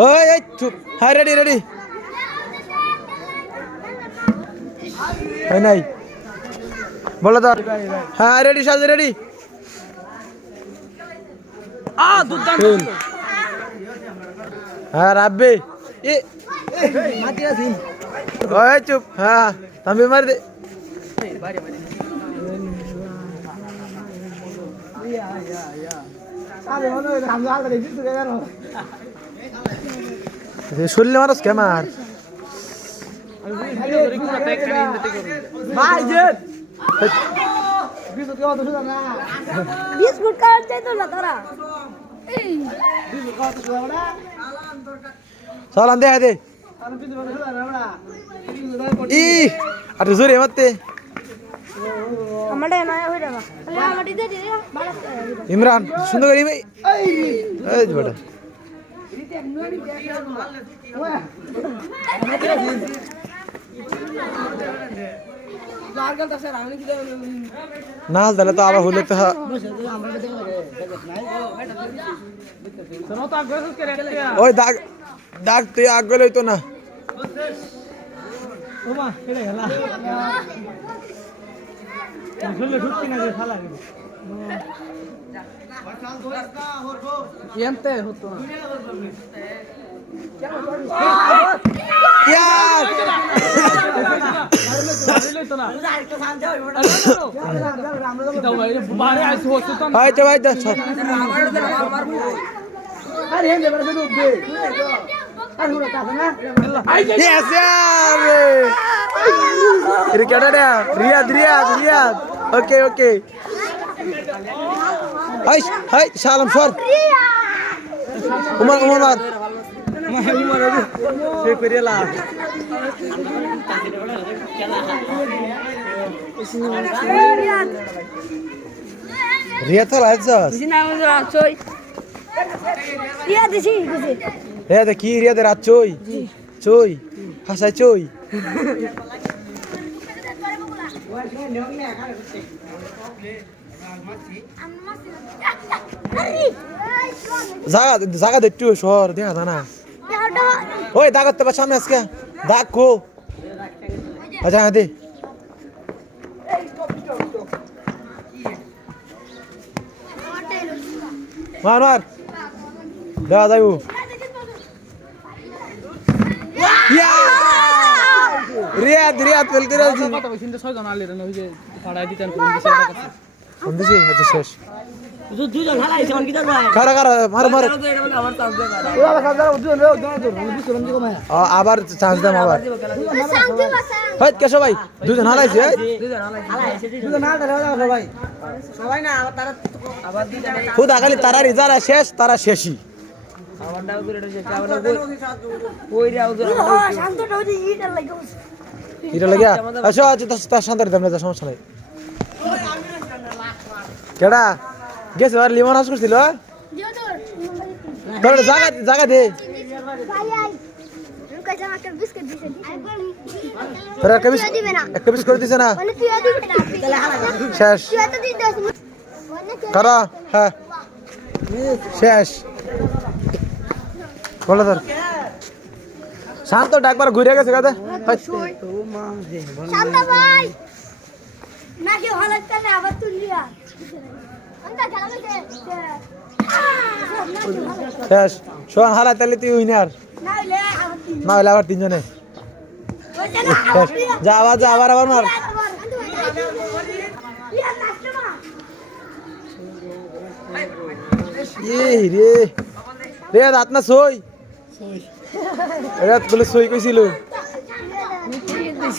ওই এই চুপ হ্যাঁ রেডি রেডি নাই বলো তো হ্যাঁ রেডি সাজে রেডি হ্যাঁ রাব্বি ওই চুপ হ্যাঁ তবে মার দে শুনলে মানুষ কেমার বিস্কুট খাওয়ার চাইতো না তারা সালাম দে দে ই আর জোরে মারতে আমারে নয়া হই যাবা আমারে দে দে ইমরান সুন্দর করি ভাই এই বড় নাচ দিলে তো আবার হলে তো ওই দাগ দাগ তুই আগ গেলে তো না রিয়াদ রিয়াদ রিয়াদ ওকে ওকে হাই হাই সালাম সর উমর উমর মার সে করিলা রিয়াদ তো লাজস রিয়া দিছি দিছি রিয়াদ কি রিয়াদ রাত চই চই হাসাই চই জায়গা জায়গা দে একটু শহর দেখা যায় না ওই দাগাত তো সামনে আজকে দাগ কো আচ্ছা দে মার মার দাও যাইবো রিয়াদ রিয়াদ বলতে রাজি কথা কইছিন তো 6 জন আলে রে ওই যে ভাড়া দিতেন কোন দিছি আচ্ছা শেষ দুজন হালাইছে মান কি দর ভাই কারা কারা মার মার আমার চান্স দে ওরা খাজা দুজন রে আবার চান্স দাম আবার হইত কে সবাই দুজন হালাইছে দুজন না ধরে ভাই সবাই না আবার তারা আবার দিতেন খুদ আগালি তারারি যারা শেষ তারা শেষই আবার দাও করে যে চাওলা ওই রে আউজ শান্তটা ওই ইটা লাগে এটা লাগে আচ্ছা আচ্ছা তার শান্তার দাম না সমস্যা নাই কেডা গেছে আর লিমন হাস করছিল তোর জায়গা জায়গা দে ভাই আই রুকা জামা একটা বিস্কুট দিছে তোর একটা বিস্কুট করে দিছে না মানে তুই দিবি না শেষ তুই তো দিছিস করা হ্যাঁ শেষ বলো তোর শান্ত ডাকবার ঘুরে গেছে কাতে শান্ত ভাই নাকি হলত করে আবার তুলিয়া অন্তা খেলা গেছে শেষ শোন হালা তাহলে তুই উইনার না হলে আবার তিনজনে যা আবার যা আবার আবার মার এই রে রে রাত না সই রাত বলে সই কইছিল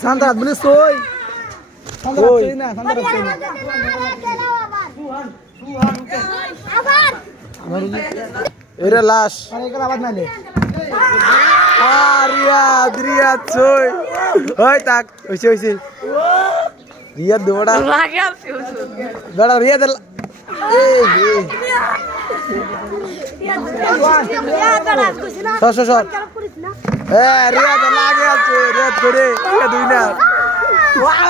শান্ত রাত বলে সই শান্ত রাত সই না শান্ত রাত সই না এরে লাশ আবার নালে রিয়াদ রিয়াদ সই ওই তাক হইছে হইছে রিয়াদ দৌড়া দৌড়া রিয়াদ সর সর রিয়াদ লাগে আছে রিয়াদ করে দুই না